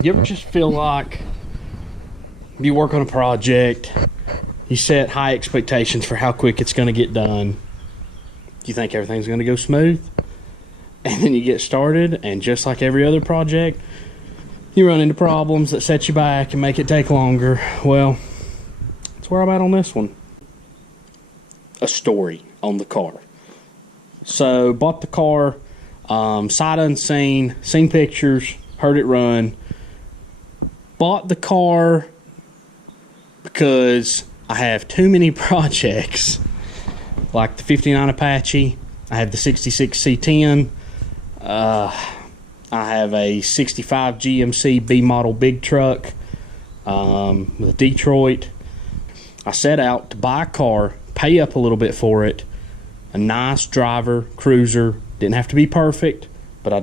You ever just feel like you work on a project, you set high expectations for how quick it's going to get done, you think everything's going to go smooth, and then you get started, and just like every other project, you run into problems that set you back and make it take longer. Well, that's where I'm at on this one. A story on the car. So, bought the car, sight unseen, seen pictures, heard it run. Bought the car because I have too many projects, like the 59 Apache. I have the 66 C10. I have a 65 GMC B model big truck with a Detroit. I set out to buy a car, pay up a little bit for it, a nice driver, cruiser. Didn't have to be perfect, but I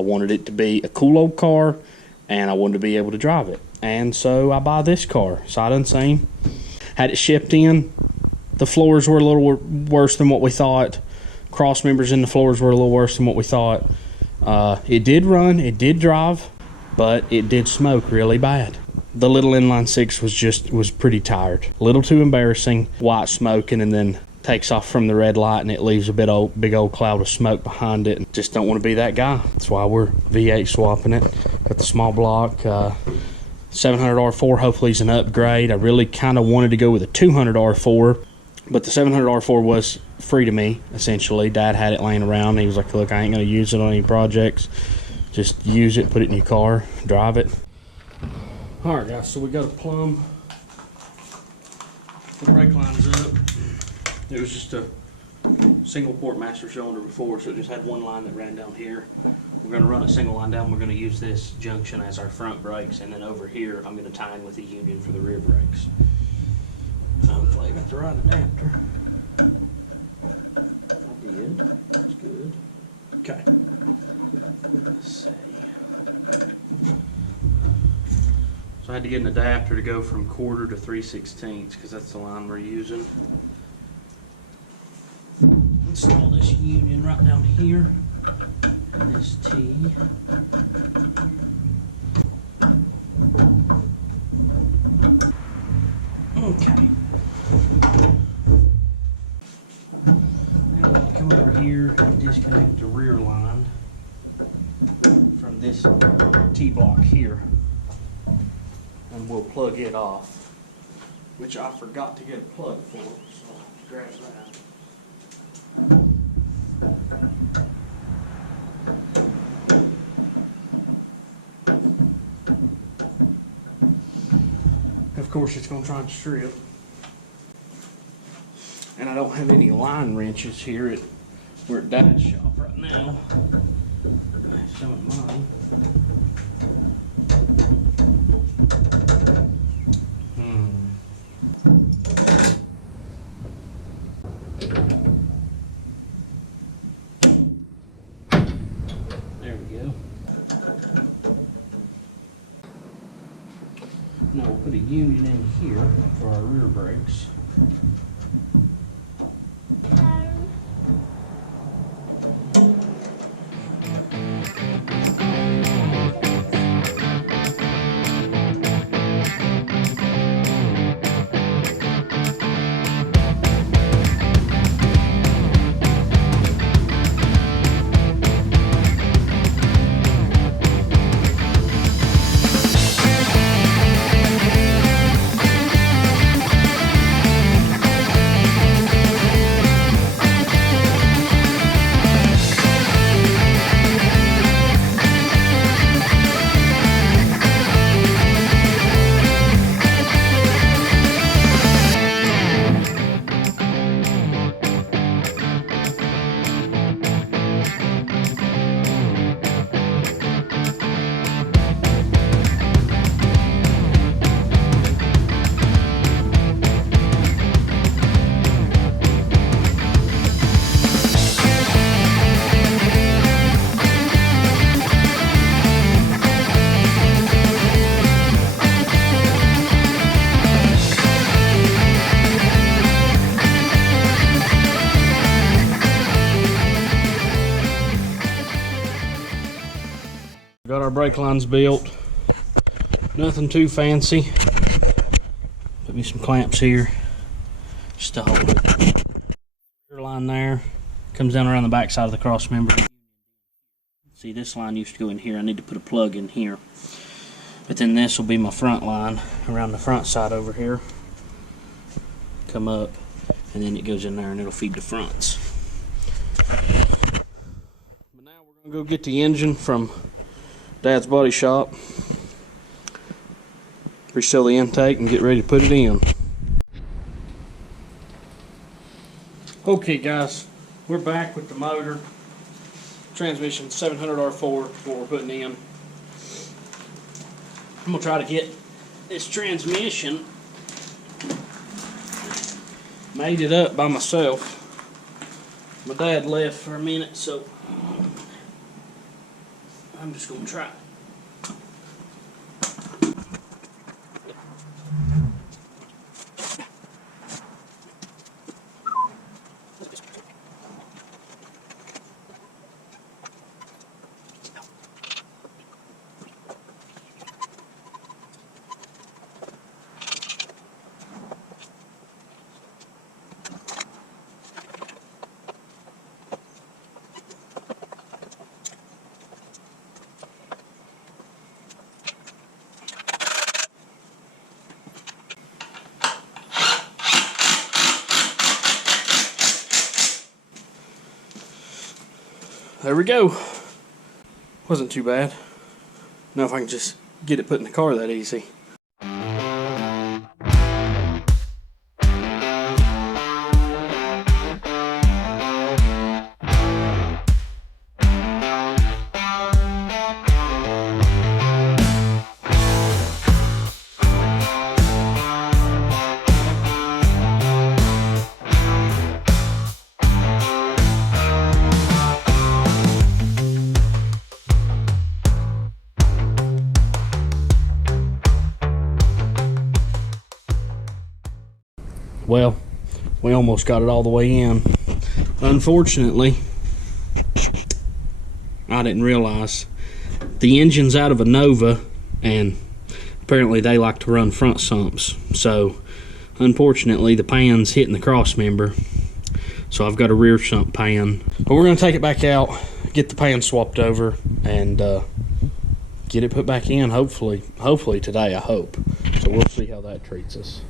wanted it to be a cool old car, and I wanted to be able to drive it. And so I buy this car, sight unseen. Had it shipped in. The floors were a little worse than what we thought. Cross members in the floors were a little worse than what we thought. It did run, it did drive, but it did smoke really bad. The little inline six was pretty tired. A little too embarrassing. White smoking, and then takes off from the red light and it leaves a big old cloud of smoke behind it. And just don't want to be that guy. That's why we're V8 swapping it. Got the small block 700 R4. Hopefully it's an upgrade. I really kind of wanted to go with a 200 R4, but the 700 R4 was free to me, essentially. Dad had it laying around. He was like, look, I ain't going to use it on any projects. Just use it, put it in your car, drive it. All right, guys, so we got to plumb the brake lines up. It was just a single port master cylinder before, so it just had one line that ran down here. We're going to run a single line down. We're going to use this junction as our front brakes, and then over here I'm going to tie in with a union for the rear brakes. Hopefully I got the right adapter. I did. That's good. Okay. Let's see. So I had to get an adapter to go from 1/4 to 3/16 because that's the line we're using. Install this union right down here and this T. Okay. Now we come over here and disconnect the rear line from this T block here, and we'll plug it off, which I forgot to get a plug for, so I'll grab that. Of course it's going to try and strip, and I don't have any line wrenches here we're at Dad's shop right now. I have some of mine. There we go. Now we'll put a union in here for our rear brakes. Got our brake lines built. Nothing too fancy. Put me some clamps here just to hold it. Line there comes down around the back side of the cross member. See, this line used to go in here. I need to put a plug in here. But then this will be my front line around the front side over here. Come up, and then it goes in there and it'll feed the fronts. But now we're gonna go get the engine from Dad's body shop, reseal the intake, and get ready to put it in. Okay guys, we're back with the motor. Transmission 700 R4, what we're putting in. I'm gonna try to get this transmission made it up by myself. My dad left for a minute, so I'm just gonna try. There we go. Wasn't too bad. Now if I can just get it put in the car that easy. Well, we almost got it all the way in. Unfortunately, I didn't realize the engine's out of a Nova, and apparently they like to run front sumps. So, unfortunately, the pan's hitting the cross member. So I've got a rear sump pan. But we're going to take it back out, get the pan swapped over, and get it put back in. Hopefully today, I hope. So we'll see how that treats us.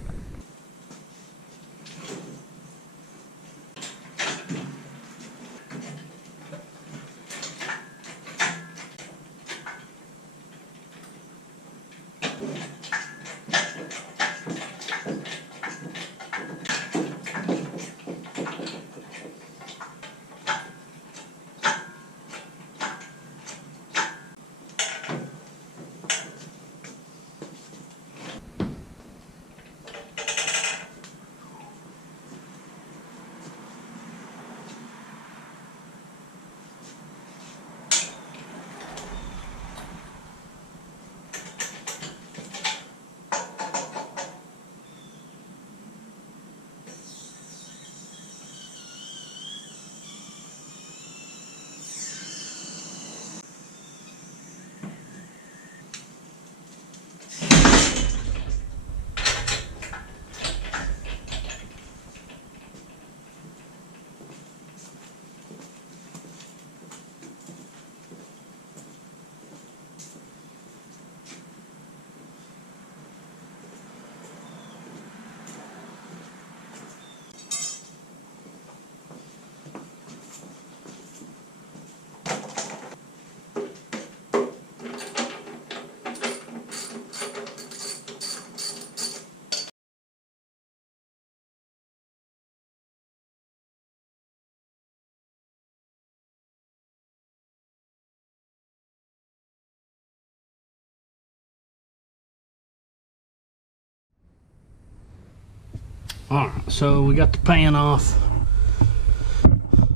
Alright, so we got the pan off,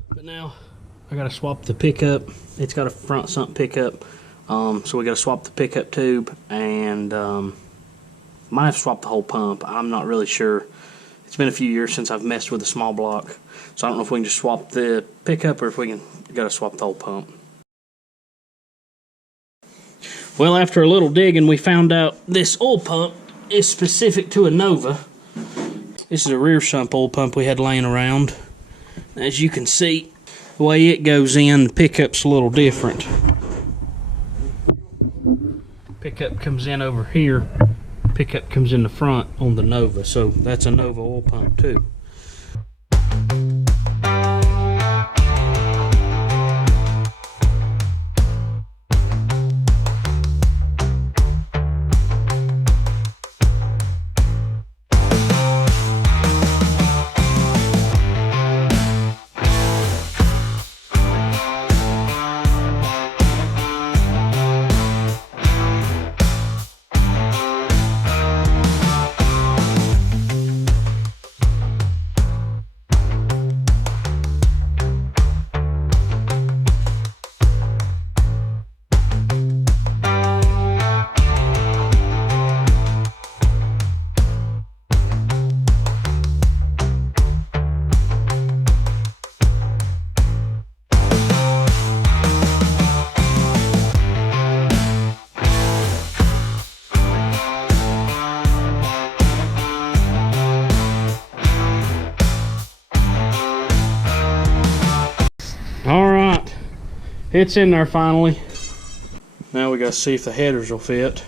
but now I gotta swap the pickup. It's got a front sump pickup, so we gotta swap the pickup tube, and might have to swap the whole pump. I'm not really sure. It's been a few years since I've messed with a small block, so I don't know if we can just swap the pickup or if we gotta swap the whole pump. Well, after a little digging, we found out this oil pump is specific to a Nova. This is a rear sump oil pump we had laying around. As you can see, the way it goes in, the pickup's a little different. Pickup comes in over here. Pickup comes in the front on the Nova, so that's a Nova oil pump too. Alright, it's in there finally. Now we gotta see if the headers will fit.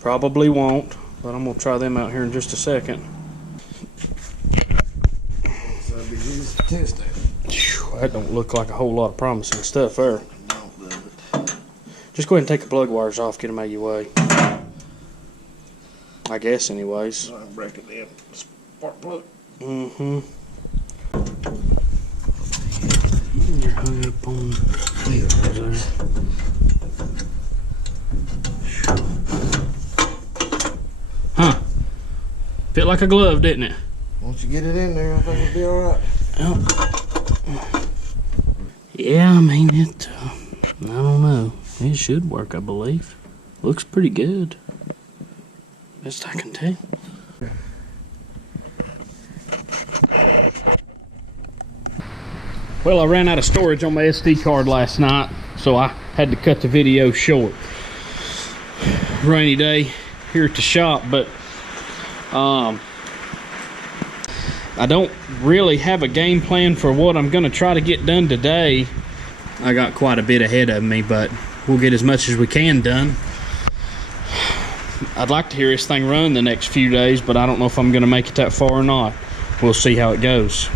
Probably won't, but I'm gonna try them out here in just a second. So that'd be easy to test that. That don't look like a whole lot of promising stuff there. Just go ahead and take the plug wires off, get them out of your way. I guess anyways. I'm breaking the spark plug. Mm-hmm. You're hung up on there. Huh. Fit like a glove, didn't it? Once you get it in there, I think it'll be alright. Oh. Yeah, I mean, it, I don't know. It should work, I believe. Looks pretty good. Best I can tell. Well, I ran out of storage on my SD card last night, so I had to cut the video short. Rainy day here at the shop, but I don't really have a game plan for what I'm going to try to get done today. I got quite a bit ahead of me, but we'll get as much as we can done. I'd like to hear this thing run the next few days, but I don't know if I'm going to make it that far or not. We'll see how it goes.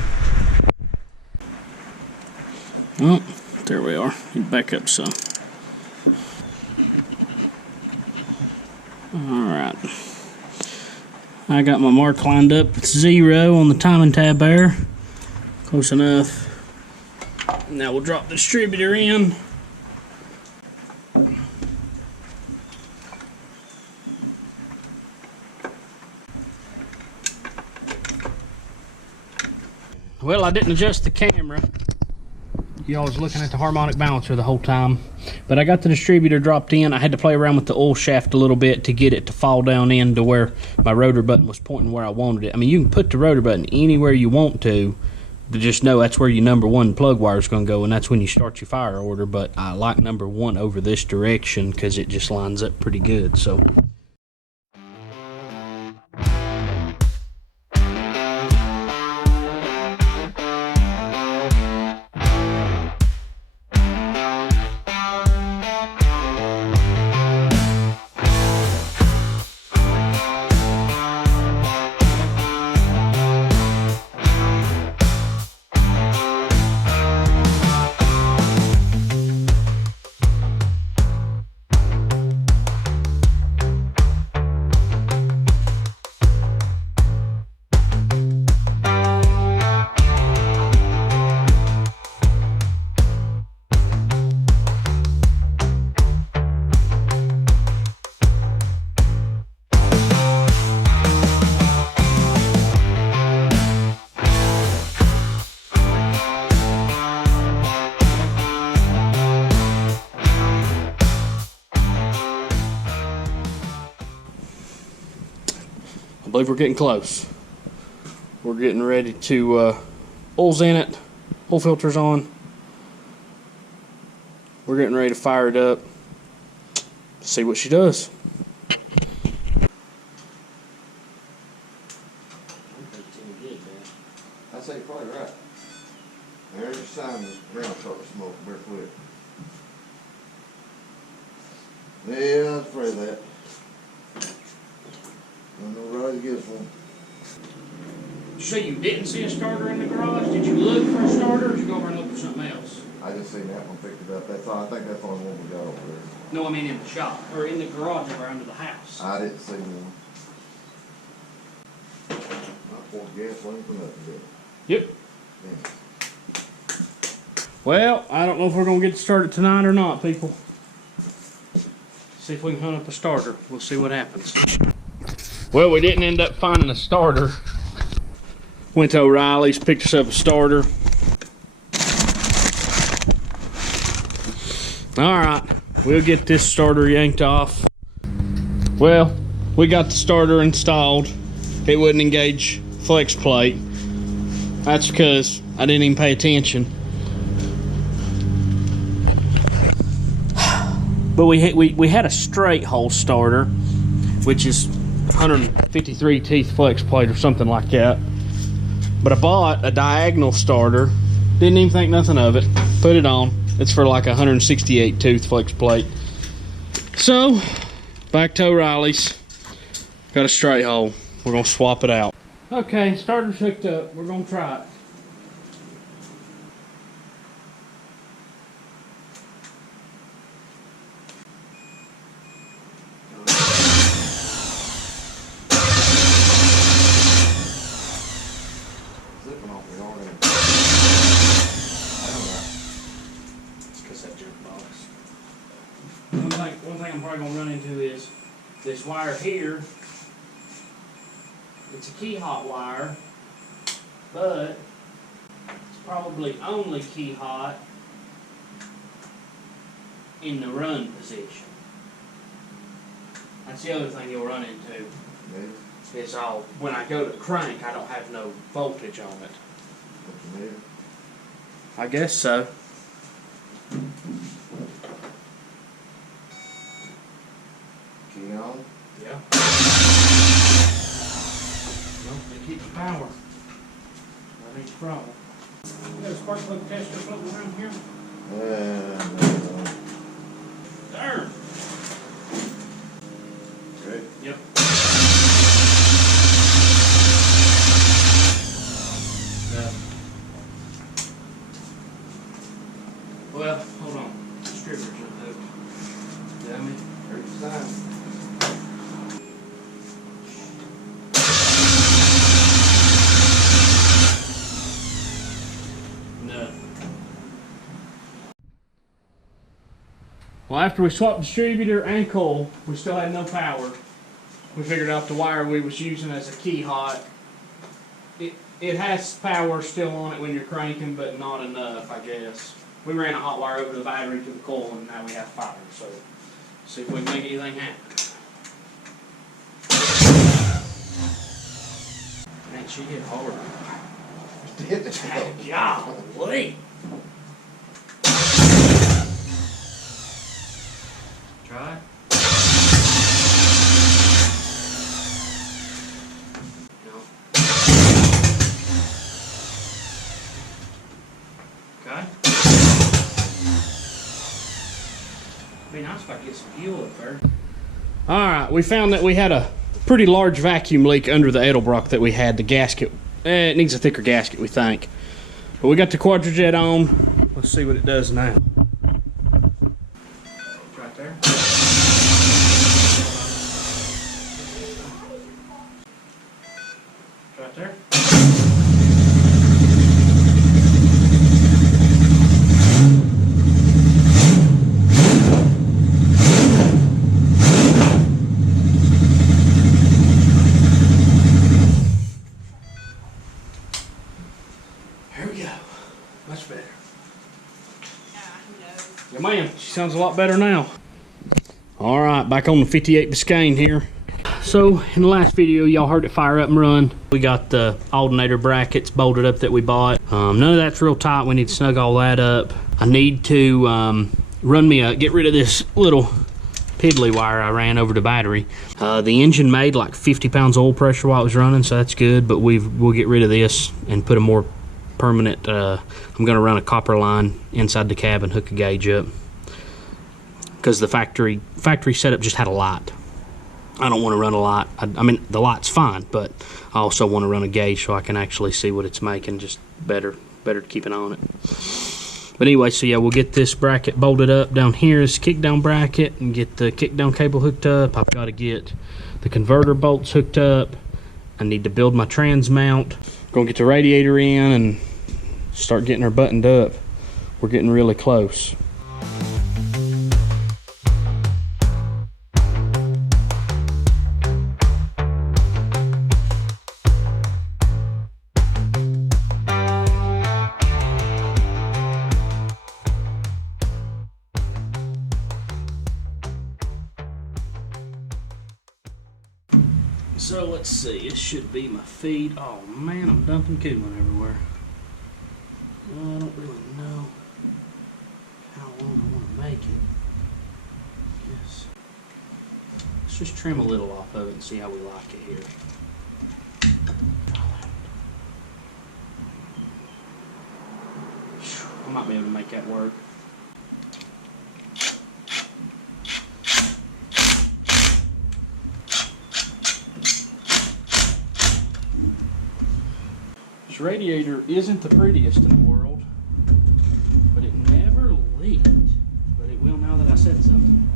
Oh, there we are. Back up some. Alright. I got my mark lined up with 0 on the timing tab there. Close enough. Now we'll drop the distributor in. Well, I didn't adjust the camera. Y'all was looking at the harmonic balancer the whole time. But I got the distributor dropped in. I had to play around with the oil shaft a little bit to get it to fall down in to where my rotor button was pointing where I wanted it. I mean, you can put the rotor button anywhere you want to, but just know that's where your number 1 plug wire is going to go, and that's when you start your fire order. But I like number 1 over this direction because it just lines up pretty good. So. I believe we're getting close. We're getting ready to, oil's in it, oil filter's on. We're getting ready to fire it up. See what she does. I say you're probably right. There's a sign the ground starting to smoke. Better quit. Yeah, I was afraid of that. I know Riley gets one. So you didn't see a starter in the garage? Did you look for a starter, or did you go over and look for something else? I just seen that one, picked it up. That's all. I think that's the only one we got over there. No, I mean in the shop, or in the garage over under the house. I didn't see one. I poured gasoline for nothing, did Yep. I? Well, I don't know if we're going to get started tonight or not, people. See if we can hunt up a starter. We'll see what happens. Well, we didn't end up finding a starter. Went to O'Reilly's, picked us up a starter. Alright, we'll get this starter yanked off. Well, we got the starter installed. It wouldn't engage flex plate. That's because I didn't even pay attention. But we had a straight hole starter, which is 153 teeth flex plate or something like that. But I bought a diagonal starter, didn't even think nothing of it, put it on. It's for like 168 tooth flex plate. So, back to O'Reilly's. Got a straight hole. We're gonna swap it out. Okay, starter's hooked up. We're gonna try it. Zipping off the yard. It's because that junk box. One thing I'm probably gonna run into is this wire here. It's a key hot wire, but it's probably only key hot in the run position. That's the other thing you'll run into. Maybe. Is when I go to crank, I don't have no voltage on it. What you need? I guess so. Key on? Yeah. Nope, they keep the power. That ain't the problem. You got a spark plug tester floating around here? There. Okay. Yep. Well, hold on. Distributor's unhooked. Dummy. There's the sign. No. Well, after we swapped distributor and coil, we still had no power. We figured out the wire we was using as a key hot. It has power still on it when you're cranking, but not enough, I guess. We ran a hot wire over the battery to the coil, and now we have power. So, see if we can make anything happen. Man, she hit hard. Hit the Golly. Try. No. Okay. Be nice if I could get some fuel up there. Alright, we found that we had a pretty large vacuum leak under the Edelbrock that we had. The gasket, it needs a thicker gasket, we think. But we got the Quadrajet on. Let's see what it does now. It's right there. It's right there. Here we go. Much better. Yeah, ma'am. She sounds a lot better now. All right, back on the 58 Biscayne here. So, in the last video, y'all heard it fire up and run. We got the alternator brackets bolted up that we bought. None of that's real tight. We need to snug all that up. I need to get rid of this little piddly wire I ran over the battery. The engine made like 50 pounds of oil pressure while it was running, so that's good, but we'll get rid of this and put a more permanent, I'm gonna run a copper line inside the cab and hook a gauge up, because the factory setup just had a light. I don't want to run a light. I mean, the light's fine, but I also want to run a gauge so I can actually see what it's making. Just better to keep an eye on it. But anyway, so yeah, we'll get this bracket bolted up. Down here is kick down bracket, and get the kick down cable hooked up. I've got to get the converter bolts hooked up. I need to build my trans mount. Gonna get the radiator in and start getting her buttoned up. We're getting really close. So let's see, it should be my feet. Oh man, I'm dumping coolant everywhere. I don't really know how long I want to make it. Yes. Let's just trim a little off of it and see how we like it here. I might be able to make that work. This radiator isn't the prettiest in the world, but it never leaked. But it will now that I said something.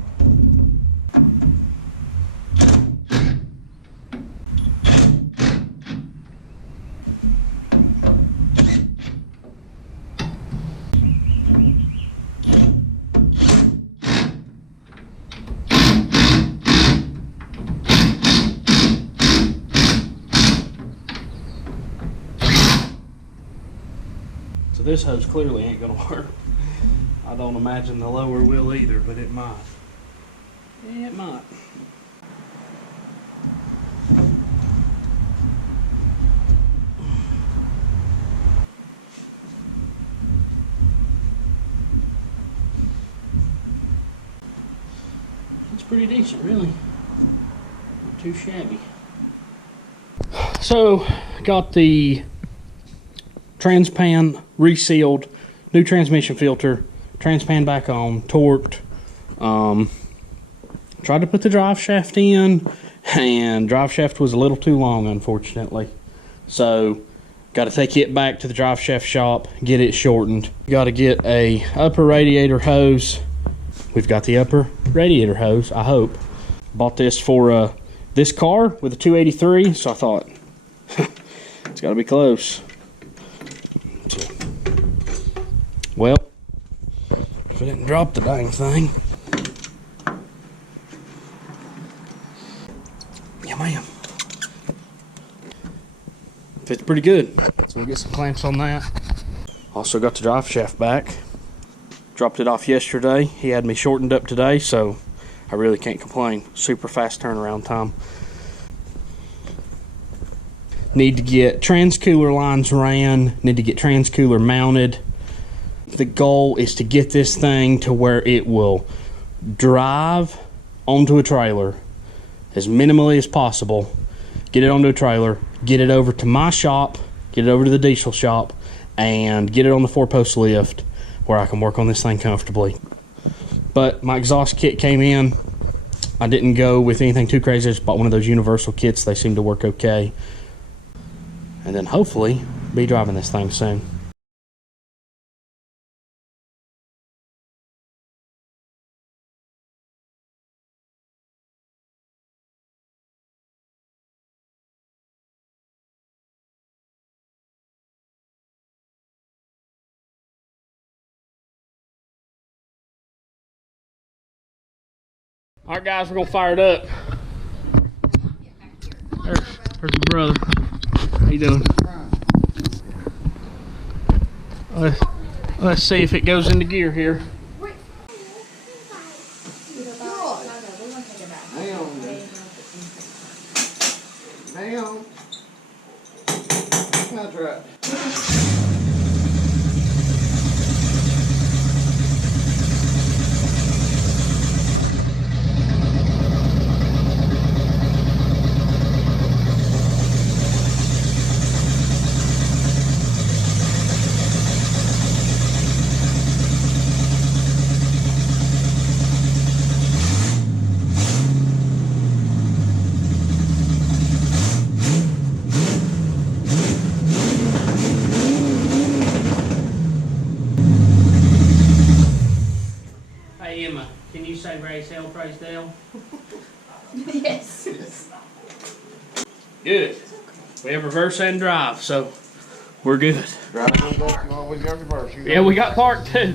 So this hose clearly ain't gonna work. I don't imagine the lower will either, but it might. Yeah, it might. It's pretty decent, really. Not too shabby. So, got the transpan resealed, new transmission filter, transpan back on, torqued. Tried to put the drive shaft in, and drive shaft was a little too long, unfortunately. So got to take it back to the drive shaft shop, get it shortened. Got to get a upper radiator hose. We've got the upper radiator hose, I hope. Bought this for this car with a 283, so I thought it's got to be close. Well, if I didn't drop the dang thing. Yeah, ma'am. Fits pretty good. So we'll get some clamps on that. Also got the drive shaft back. Dropped it off yesterday. He had me shortened up today, so I really can't complain. Super fast turnaround time. Need to get transcooler lines ran. Need to get transcooler mounted. The goal is to get this thing to where it will drive onto a trailer as minimally as possible. Get it onto a trailer, get it over to my shop, get it over to the diesel shop, and get it on the 4-post lift where I can work on this thing comfortably. But my exhaust kit came in. I didn't go with anything too crazy. I just bought one of those universal kits. They seem to work okay. And then hopefully be driving this thing soon. All right, guys, we're gonna fire it up. There's my brother. How you doing? Let's see if it goes into gear here. Down. That's right. say race hell, praise Dale? Yes. Good. We have reverse and drive, so we're good. Drive on that, and always got reverse. Yeah, we got park too.